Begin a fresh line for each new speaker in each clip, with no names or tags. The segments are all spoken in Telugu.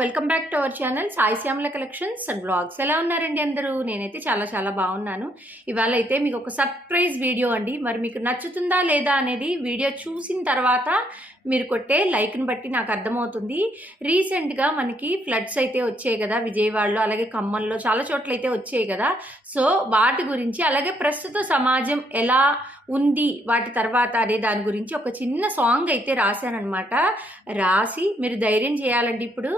Welcome back to our channel Sai Syamala collections and blogs. ఎలా ఉన్నారండి అందరూ? నేనైతే చాలా చాలా బాగున్నాను. ఇవాళ అయితే మీకు ఒక సర్ప్రైజ్ వీడియో అండి. మరి మీకు నచ్చుతుందా లేదా అనేది వీడియో చూసిన తర్వాత మీరు కొట్టే లైక్ని బట్టి నాకు అర్థమవుతుంది. రీసెంట్గా మనకి ఫ్లడ్స్ అయితే వచ్చాయి కదా విజయవాడలో అలాగే ఖమ్మంలో చాలా చోట్ల అయితే వచ్చాయి కదా. సో వాటి గురించి అలాగే ప్రస్తుత సమాజం ఎలా ఉంది వాటి తర్వాత అనే దాని గురించి ఒక చిన్న సాంగ్ అయితే రాశానమాట రాసి మీరు ధైర్యం చేయాలండి ఇప్పుడు.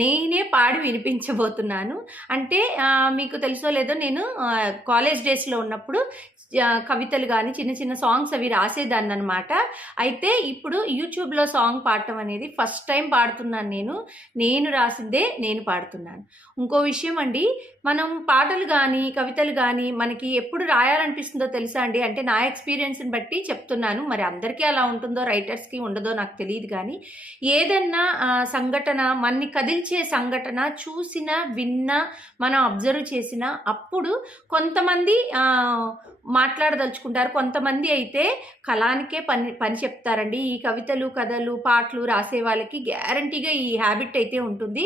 నేనే పాడి వినిపించబోతున్నాను. అంటే మీకు తెలుసో లేదో నేను కాలేజ్ డేస్లో ఉన్నప్పుడు కవితలు కానీ చిన్న చిన్న సాంగ్స్ అవి రాసేదాన్ని అనమాట అయితే ఇప్పుడు యూట్యూబ్లో సాంగ్ పాడటం అనేది ఫస్ట్ టైం పాడుతున్నాను నేను. నేను రాసిందే నేను పాడుతున్నాను. ఇంకో విషయం అండి మనం పాటలు కానీ కవితలు కానీ మనకి ఎప్పుడు రాయాలనిపిస్తుందో తెలుసా అండి? అంటే నా ఎక్స్పీరియన్స్ని బట్టి చెప్తున్నాను. మరి అందరికీ అలా ఉంటుందో రైటర్స్కి ఉండదో నాకు తెలియదు కానీ ఏదన్నా సంఘటన సంఘటన మనని కదిల్చే సంఘటన చూసిన విన్న మనం అబ్జర్వ్ చేసిన అప్పుడు కొంతమంది మాట్లాడదలుచుకుంటారు. కొంతమంది అయితే కళానికే పని పని చెప్తారండి. ఈ కవితలు కథలు పాటలు రాసే వాళ్ళకి గ్యారంటీగా ఈ హ్యాబిట్ అయితే ఉంటుంది.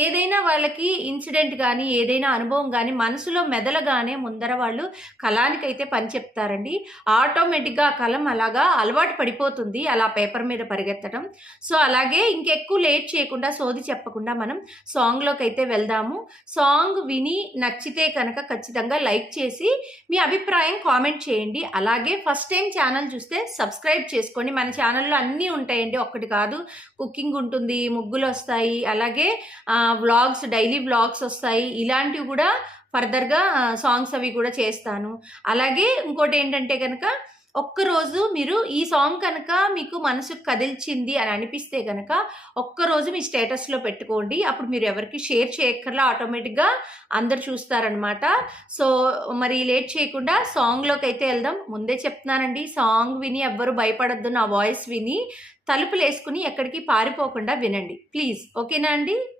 ఏదైనా వాళ్ళకి ఇన్సిడెంట్ కానీ ఏదైనా అనుభవం కానీ మనసులో మెదలగానే ముందర వాళ్ళు కళానికైతే పని చెప్తారండి. ఆటోమేటిక్గా ఆ కలం అలాగా అలవాటు పడిపోతుంది. అలా పేపర్ మీద పరిగెత్తడం. సో అలాగే ఇంకెక్కువ లేట్ చేయకుండా సోది చెప్పకుండా మనం సాంగ్లోకి అయితే వెళ్దాము. సాంగ్ విని నచ్చితే కనుక ఖచ్చితంగా లైక్ చేసి మీ అభిప్రాయం కామెంట్ చేయండి. అలాగే ఫస్ట్ టైం ఛానల్ చూస్తే సబ్స్క్రైబ్ చేసుకోండి. మన ఛానల్లో అన్నీ ఉంటాయండి. ఒక్కటి కాదు కుకింగ్ ఉంటుంది ముగ్గులు వస్తాయి అలాగే వ్లాగ్స్ డైలీ వ్లాగ్స్ వస్తాయి. ఇలాంటివి కూడా ఫర్దర్గా సాంగ్స్ అవి కూడా చేస్తాను. అలాగే ఇంకోటి ఏంటంటే కనుక ఒక్కరోజు మీరు ఈ సాంగ్ కనుక మీకు మనసుకు కదిల్చింది అని అనిపిస్తే కనుక ఒక్కరోజు మీ స్టేటస్లో పెట్టుకోండి. అప్పుడు మీరు ఎవరికి షేర్ చేయక్కర్లా. ఆటోమేటిక్గా అందరు చూస్తారనమాట. సో మరి లేట్ చేయకుండా సాంగ్లోకి అయితే వెళ్దాం. ముందే చెప్తున్నానండి సాంగ్ విని ఎవ్వరు భయపడద్దు. నా వాయిస్ విని తలుపులు వేసుకుని ఎక్కడికి పారిపోకుండా వినండి. ప్లీజ్. ఓకేనా అండి?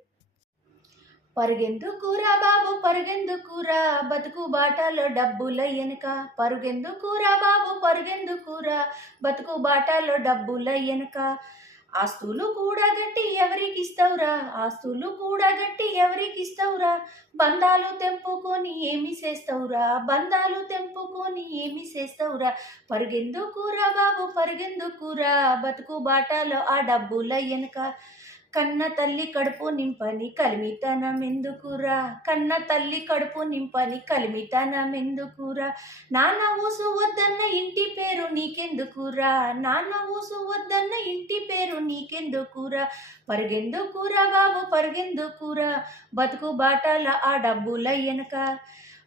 పరుగెందుకురా బాబు పరుగెందుకురా బతుకు బాటలో డబ్బుల ఎనుక పరుగెందుకురా బాబు పరుగెందుకురా బతుకు బాటలో డబ్బుల ఎనుక ఆస్తులు కూడా గట్టి ఎవరికి ఇస్తావురా ఆస్తులు కూడా గట్టి ఎవరికి ఇస్తావురా బంధాలు తెంపుకొని ఏమి చేస్తావురా? బంధాలు తెంపుకొని ఏమి చేస్తావురా? పరుగెందుకురా బాబు పరుగెందుకురా బతుకు బాటలో ఆ డబ్బుల ఎనుక కన్న తల్లి కడుపు నింపని కలిమితనం ఎందుకురా కన్న తల్లి కడుపు నింపని కలిమితనం ఎందుకురా నాన్న ఊసు వద్దన్న ఇంటి పేరు నీకెందుకురా? నాన్న ఊసు వద్దన్న ఇంటి పేరు నీకెందుకురా? పరుగెందుకురా బాబు పరుగెందుకురా? బతుకు బాటల ఆ డబ్బుల వెనక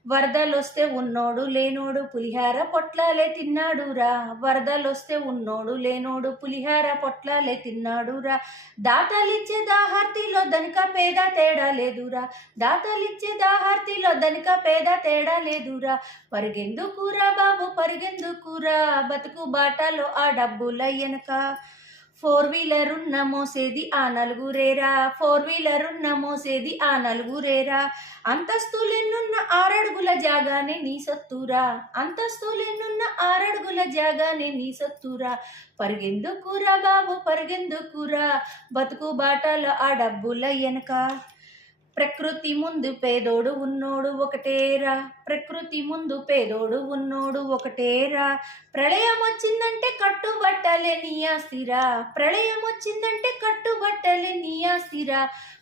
వరదలొస్తే ఉన్నోడు లేనోడు పులిహార పొట్లాలే తిన్నాడురా. వరదలొస్తే ఉన్నోడు లేనోడు పులిహార పొట్లాలే తిన్నాడురా. దాతలిచ్చే దాహార్తిలో ధనిక పేద తేడా లేదురా. దాతలిచ్చే దాహార్తిలో ధనిక పేద తేడా లేదురా. పరిగెందుకురా బాబు పరిగెందుకురా. బతుకు బాటలో ఆ డబ్బుల వెనక ఫోర్ వీలర్ ఉన్న మోసేది ఆ నలుగురేరా? ఫోర్ వీలర్ ఉన్న మోసేది ఆ నలుగురేరా? అంతస్తులెన్నున్న ఆరడుగుల జాగానే నీ సత్తురా? అంతస్తులెన్నున్న ఆరడుగుల జాగానే నీ సత్తురా? పరిగెందుకురా బాబు పరిగెందుకురా? బతుకు బాటలో ఆ డబ్బుల వెనక ప్రకృతి ముందు పేదోడు ఉన్నోడు ఒకటేరా. ప్రకృతి ముందు పేదోడు ఉన్నోడు ఒకటేరా. ప్రళయం వచ్చిందంటే కట్టుబట్టలే నీ ప్రళయం వచ్చిందంటే కట్టుబట్టలే నీ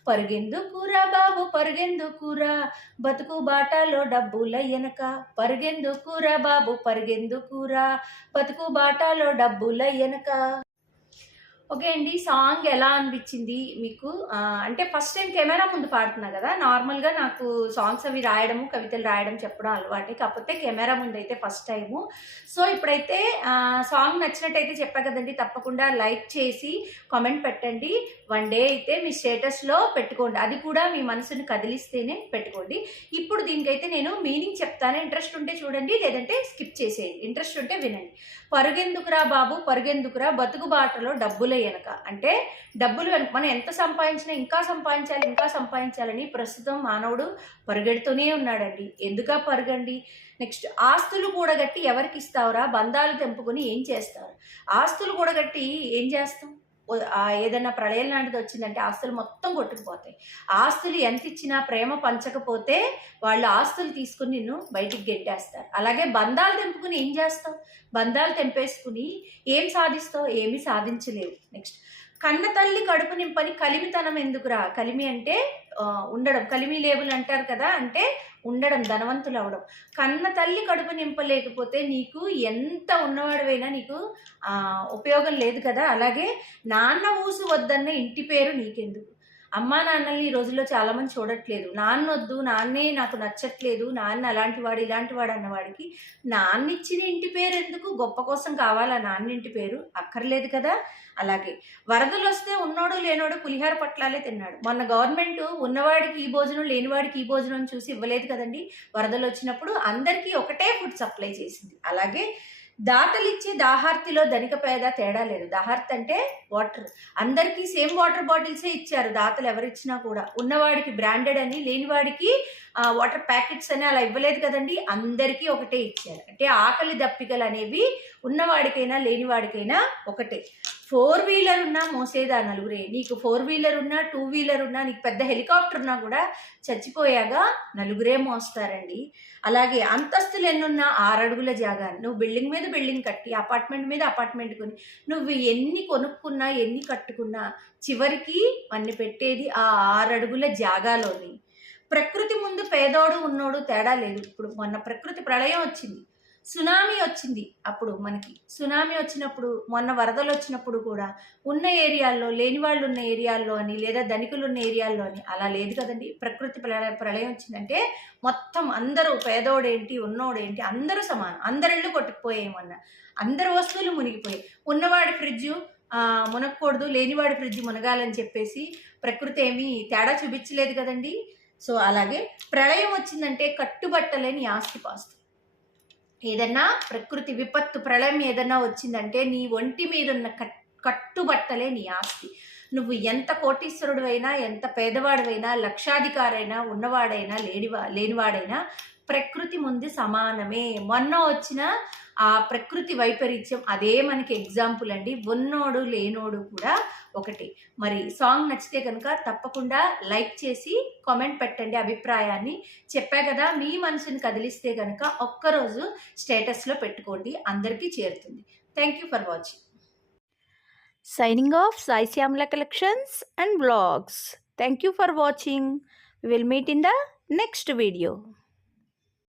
పరుగెందుకురా బాబు పరుగెందుకురా. బతుకు బాటలో డబ్బుల వెనక పరుగెందుకురా బాబు పరుగెందుకురా. బతుకు బాటలో డబ్బుల వెనక ఓకే అండి సాంగ్ ఎలా అనిపించింది మీకు? అంటే ఫస్ట్ టైం కెమెరా ముందు పాడుతున్నా కదా నార్మల్గా నాకు సాంగ్స్ అవి రాయడము కవితలు రాయడం చెప్పడం అలవాటే కాకపోతే కెమెరా ముందు అయితే ఫస్ట్ టైము. సో ఇప్పుడైతే సాంగ్ నచ్చినట్టయితే చెప్పా కదండి తప్పకుండా లైక్ చేసి కామెంట్ పెట్టండి. వన్ డే అయితే మీ స్టేటస్లో పెట్టుకోండి. అది కూడా మీ మనసుని కదిలిస్తేనే పెట్టుకోండి. ఇప్పుడు దీనికైతే నేను మీనింగ్ చెప్తాను. ఇంట్రెస్ట్ ఉంటే చూడండి లేదంటే స్కిప్ చేసేయండి. ఇంట్రెస్ట్ ఉంటే వినండి. పరుగెందుకురా బాబు పరుగెందుకురా? బతుకు బాటలో డబ్బులు వెనక అంటే డబ్బులు వెనక మనం ఎంత సంపాదించినా ఇంకా సంపాదించాలి ఇంకా సంపాదించాలని ప్రస్తుతం మానవుడు పరిగెడుతూనే ఉన్నాడండి. ఎందుక పరిగండి? నెక్స్ట్ ఆస్తులు కూడగట్టి ఎవరికి ఇస్తావురా? బంధాలు తెంపుకొని ఏం చేస్తారు? ఆస్తులు కూడగట్టి ఏం చేస్తాం? ఏదైనా ప్రళయం లాంటిది వచ్చిందంటే ఆస్తులు మొత్తం కొట్టుకుపోతాయి. ఆస్తులు ఎంత ఇచ్చినా ప్రేమ పంచకపోతే వాళ్ళు ఆస్తులు తీసుకుని నిన్ను బయటికి గెట్టేస్తారు అలాగే బంధాలు తెంపుకుని ఏం చేస్తావు? బంధాలు తెంపేసుకుని ఏం సాధిస్తావు? ఏమీ సాధించలేవు. నెక్స్ట్. కన్న తల్లి కడుపు నింపని కలిమితనం ఎందుకురా? కలిమి అంటే ఉండడం. కలిమి లేబుల్ అంటారు కదా అంటే ఉండడం ధనవంతులు అవడం కన్న తల్లి కడుపు నింపలేకపోతే నీకు ఎంత ఉన్నవాడివైనా నీకు ఉపయోగం లేదు కదా. అలాగే నాన్న ఊసు వద్దన్న ఇంటి పేరు నీకెందుకు? అమ్మా నాన్నల్ని ఈ రోజుల్లో చాలా మంది చూడట్లేదు. నాన్న వద్దు నాన్నే నాకు నచ్చట్లేదు నాన్న అలాంటి వాడు ఇలాంటి వాడు అన్నవాడికి నాన్న ఇచ్చిన ఇంటి పేరు ఎందుకు? గొప్ప కోసం కావాలా నాన్న ఇంటి పేరు? అక్కర్లేదు కదా? అలాగే. వరదలు వస్తే ఉన్నోడు లేనోడు పులిహార పట్లాలే తిన్నాడు. మొన్న గవర్నమెంట్ ఉన్నవాడికి ఈ భోజనం లేనివాడికి ఈ భోజనం చూసి ఇవ్వలేదు కదండి. వరదలు వచ్చినప్పుడు అందరికీ ఒకటే ఫుడ్ సప్లై చేసింది. అలాగే దాతలిచ్చే దాహార్తిలో ధనిక పేద తేడా లేదు. దాహార్తి అంటే వాటర్ అందరికీ సేమ్ వాటర్ బాటిల్సే ఇచ్చారు. దాతలు ఎవరిచ్చినా కూడా. ఉన్నవాడికి బ్రాండెడ్ అని లేనివాడికి వాటర్ ప్యాకెట్స్ అని అలా ఇవ్వలేదు కదండి. అందరికీ ఒకటే ఇచ్చారు. అంటే ఆకలి దప్పికలు అనేవి ఉన్నవాడికైనా లేనివాడికైనా ఒకటే. ఫోర్ వీలర్ ఉన్నా మోసేదా నలుగురే. నీకు ఫోర్ వీలర్ ఉన్నా టూ వీలర్ ఉన్నా నీకు పెద్ద హెలికాప్టర్ ఉన్నా కూడా చచ్చిపోయాగా నలుగురే మోస్తారండి. అలాగే అంతస్తులు ఎన్నున్నా ఆరడుగుల జాగా. నువ్వు బిల్డింగ్ మీద బిల్డింగ్ కట్టి అపార్ట్మెంట్ మీద అపార్ట్మెంట్ కొని నువ్వు ఎన్ని కొనుక్కున్నా ఎన్ని కట్టుకున్నా చివరికి మన్ని పెట్టేది ఆ ఆరడుగుల జాగాలోని ప్రకృతి ముందు పేదోడు ఉన్నోడు తేడా లేదు. ఇప్పుడు మొన్న ప్రకృతి ప్రళయం వచ్చింది సునామీ వచ్చింది. అప్పుడు మనకి సునామీ వచ్చినప్పుడు మొన్న వరదలు వచ్చినప్పుడు కూడా ఉన్న ఏరియాల్లో లేని వాళ్ళు ఉన్న ఏరియాల్లో అని లేదా ధనికులు ఉన్న ఏరియాల్లో అని అలా లేదు కదండి. ప్రకృతి ప్రళయ ప్రళయం వచ్చిందంటే మొత్తం అందరూ పేదోడేంటి ఉన్నోడేంటి అందరూ సమానం. అందరిళ్ళు కొట్టుకుపోయేమన్నా అందరి వస్తువులు మునిగిపోయాయి. ఉన్నవాడి ఫ్రిడ్జ్ మునగకూడదు లేనివాడి ఫ్రిడ్జ్ మునగాలని చెప్పేసి ప్రకృతి ఏమీ తేడా చూపించలేదు కదండి. సో అలాగే ప్రళయం వచ్చిందంటే కట్టుబట్టలేని ఆస్తిపాస్తు ఏదన్నా ప్రకృతి విపత్తు ప్రళయం ఏదన్నా వచ్చిందంటే నీ ఒంటి మీద ఉన్న కట్ కట్టుబట్టలే నీ ఆస్తి. నువ్వు ఎంత కోటీశ్వరుడువైనా ఎంత పేదవాడివైనా లక్షాధికారైనా ఉన్నవాడైనా లేనివా లేనివాడైనా ప్రకృతి ముందు సమానమే. మొన్న వచ్చిన ఆ ప్రకృతి వైపరీత్యం అదే మనకి ఎగ్జాంపుల్ అండి. ఉన్నోడు లేనోడు కూడా ఒకటి. మరి సాంగ్ నచ్చితే కనుక తప్పకుండా లైక్ చేసి కామెంట్ పెట్టండి అభిప్రాయాన్ని. చెప్పా కదా మీ మనసుని కదిలిస్తే కనుక ఒక్కరోజు స్టేటస్లో పెట్టుకోండి అందరికీ చేరుతుంది. Thank you for watching
signing off Sai Syamla collections and blogs thank you for watching will meet in the next video.